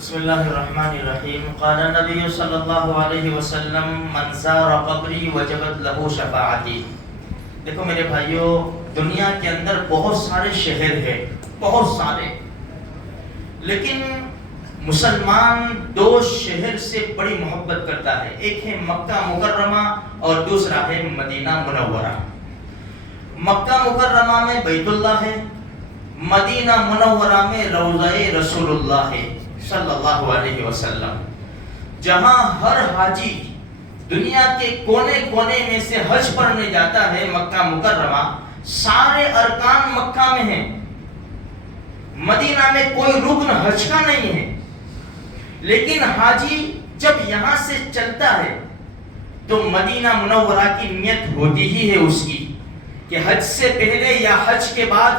بسم اللہ الرحمن الرحیم قال نبی صلی اللہ علیہ وسلم من زار قبری وجبت لہ شفاعتی۔ دیکھو میرے بھائیو، دنیا کے اندر بہت سارے شہر ہیں، بہت سارے، لیکن مسلمان دو شہر سے بڑی محبت کرتا ہے، ایک ہے مکہ مکرمہ اور دوسرا ہے مدینہ منورہ۔ مکہ مکرمہ میں بیت اللہ ہے، مدینہ منورہ میں روضہ رسول اللہ ہے صلی اللہ علیہ وسلم، جہاں ہر حاجی دنیا کے کونے کونے میں سے حج پڑھنے جاتا ہے۔ مکہ مکرمہ سارے ارکان مکہ میں ہیں، مدینہ میں کوئی رکن حج کا نہیں ہے، لیکن حاجی جب یہاں سے چلتا ہے تو مدینہ منورہ کی نیت ہوتی ہی ہے اس کی کہ حج سے پہلے یا حج کے بعد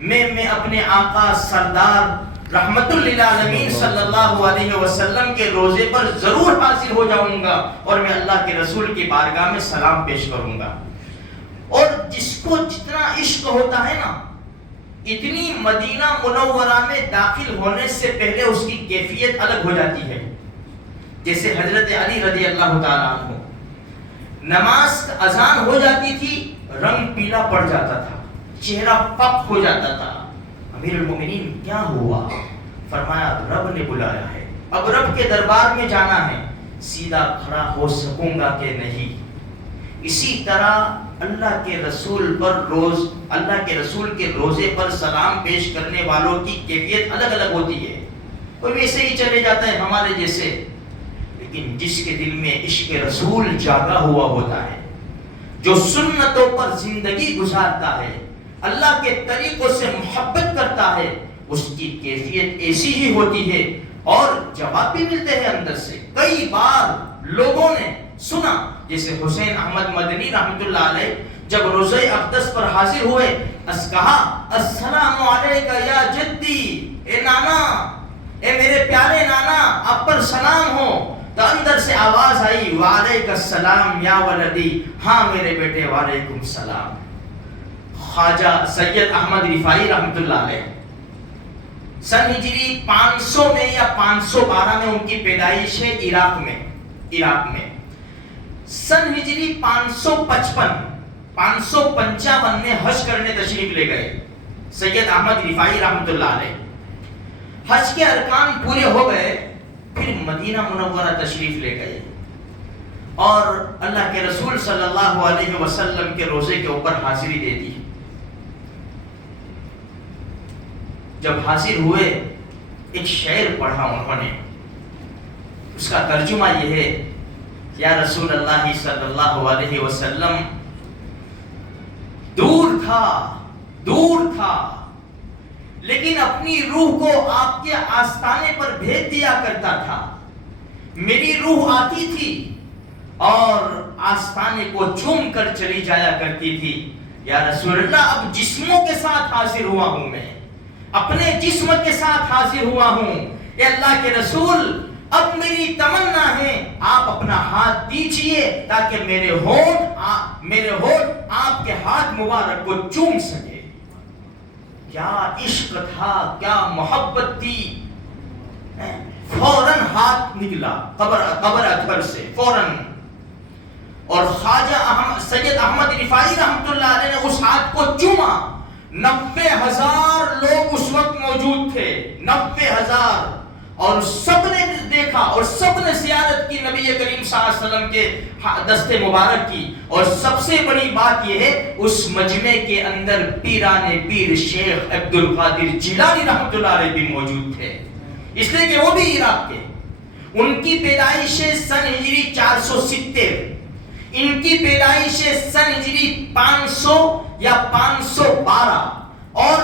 میں اپنے آقا سردار رحمت للعالمین صلی اللہ علیہ وسلم کے روزے پر ضرور حاضر ہو جاؤں گا اور میں اللہ کے رسول کی بارگاہ میں سلام پیش کروں گا۔ اور جس کو جتنا عشق ہوتا ہے نا، اتنی مدینہ منورہ میں داخل ہونے سے پہلے اس کی کیفیت الگ ہو جاتی ہے۔ جیسے حضرت علی رضی اللہ تعالیٰ عنہ، نماز اذان ہو جاتی تھی، رنگ پیلا پڑ جاتا تھا، چہرہ پک ہو جاتا تھا۔ امیر المومنین کیا ہوا؟ فرمایا رب نے بلایا ہے، اب رب کے دربار میں جانا ہے، سیدھا کھڑا ہو سکوں گا کہ نہیں۔ اسی طرح اللہ کے رسول کے روزے پر سلام پیش کرنے والوں کی کیفیت الگ الگ ہوتی ہے۔ کوئی ویسے ہی چلے جاتا ہے ہمارے جیسے، لیکن جس کے دل میں عشق رسول جاگا ہوا ہوتا ہے، جو سنتوں پر زندگی گزارتا ہے، اللہ کے طریقوں سے محبت کرتا ہے، اس کی کیفیت ایسی ہی ہوتی ہے اور جواب بھی ملتے ہیں اندر سے۔ کئی بار لوگوں نے سنا، جیسے حسین احمد مدنی رحمت اللہ علیہ جب روزہ اقدس پر حاضر ہوئے، کہا السلام علیکہ یا جدی، اے نانا، اے میرے پیارے نانا، آپ پر سلام ہو۔ تو اندر سے آواز آئی وعلیکہ السلام یا ولدی، ہاں میرے بیٹے وعلیکم السلام۔ خواجہ سید احمد رفاعی رحمت اللہ علیہ سن ہجری 500 میں یا 512 میں ان کی پیدائش ہے عراق میں۔ سن ہجری 555 میں حج کرنے تشریف لے گئے سید احمد رفاعی رحمت اللہ علیہ۔ حج کے ارکان پورے ہو گئے، پھر مدینہ منورہ تشریف لے گئے اور اللہ کے رسول صلی اللہ علیہ وسلم کے روزے کے اوپر حاضری دے دی۔ جب حاضر ہوئے، ایک شعر پڑھا انہوں نے، اس کا ترجمہ یہ ہے، یا رسول اللہ صلی اللہ علیہ وسلم، دور تھا لیکن اپنی روح کو آپ کے آستانے پر بھیج دیا کرتا تھا۔ میری روح آتی تھی اور آستانے کو چوم کر چلی جایا کرتی تھی۔ یا رسول اللہ، اب جسموں کے ساتھ حاضر ہوا ہوں، میں اپنے جسم کے ساتھ حاضر ہوا ہوں۔ اے اللہ کے رسول، اب میری تمنا ہے آپ اپنا ہاتھ دیجئے تاکہ میرے ہونٹ آپ کے ہاتھ مبارک کو چوم سکے۔ کیا عشق تھا، کیا محبت تھی۔ فوراً ہاتھ نکلا قبر اکبر سے فوراً، اور خواجہ سید احمد رفاعی رحمت اللہ علیہ نے اس ہاتھ کو چوما۔ 90,000 لوگ اس وقت موجود تھے، 90,000، اور سب نے دیکھا اور سب نے زیارت کی نبی کریم صلی اللہ علیہ وسلم کے دست مبارک کی۔ اور سب سے بڑی بات یہ ہے، اس مجمع کے اندر پیران پیر شیخ عبد القادر جیلانی رحمت اللہ علیہ بھی موجود تھے، اس لیے کہ وہ بھی عراق کے۔ ان کی پیدائش سن ہجری 470، ان کی پیدائش سن ہجری 500 یا 512، اور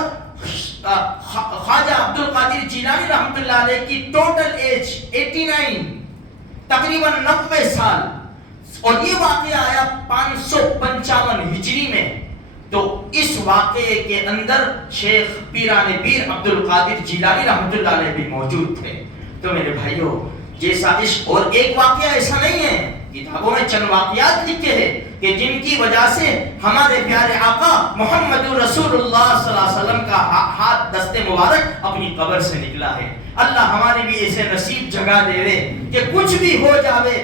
خواجہ عبد القادر جیلانی رحمت اللہ علیہ کی ٹوٹل ایج 89، تقریباً 90 سال، اور یہ واقعہ آیا 555 ہجری میں۔ تو اس واقعے کے اندر شیخ پیران پیر عبد القادر جیلانی رحمت اللہ علیہ بھی موجود تھے۔ تو میرے بھائیوں، جیسا عشق، اور ایک واقعہ ایسا نہیں ہے، کتابوں میں چند واقعات لکھے ہیں کہ جن کی وجہ سے ہمارے پیارے آقا محمد رسول اللہ صلی اللہ علیہ وسلم کا ہاتھ دست مبارک اپنی قبر سے نکلا ہے۔ اللہ ہمارے بھی ایسے نصیب جگہ دے کہ کچھ بھی ہو جاوے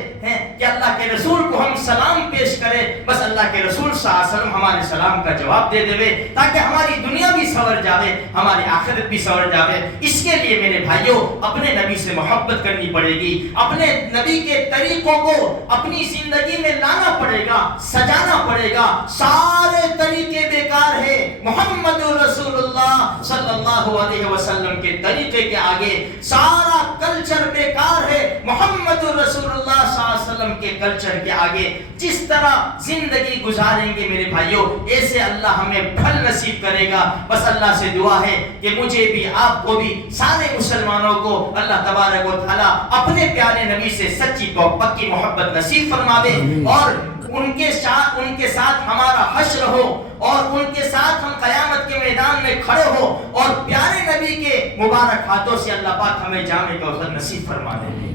کہ اللہ کے رسول کو ہم سلام پیش کرے، بس اللہ کے رسول صلی اللہ علیہ وسلم ہمارے سلام کا جواب دے دے، تاکہ ہماری دنیا بھی سنور جاوے، ہماری آخرت بھی سنور جاوے۔ اس کے لیے میرے بھائیوں اپنے نبی سے محبت کرنی پڑے گی، اپنے نبی کے طریقوں کو اپنی زندگی میں لانا پڑے گا، سجانا پڑے گا۔ سارے طریقے بیکار ہیں، محمد رسول اللہ صلی اللہ علیہ وسلم کے طریقے کے آگے سارا کلچر بیکار ہے، محمد رسول اللہ صلی اللہ علیہ وسلم کے کلچر کے آگے جس طرح زندگی گزاریں گے میرے بھائیوں، ایسے اللہ ہمیں پھل نصیب کرے گا۔ بس اللہ سے دعا ہے کہ مجھے بھی، آپ کو بھی، سارے مسلمانوں کو اللہ تبارک و تعالی اپنے پیارے نبی سے سچی پکی محبت نصیب فرماوے، اور ان کے ساتھ ہمارا حشر ہو، اور ان کے ساتھ ہم قیامت کے میدان میں کھڑے ہو، اور پیارے نبی کے مبارک ہاتھوں سے اللہ پاک ہمیں جامع کوثر نصیب فرما دے۔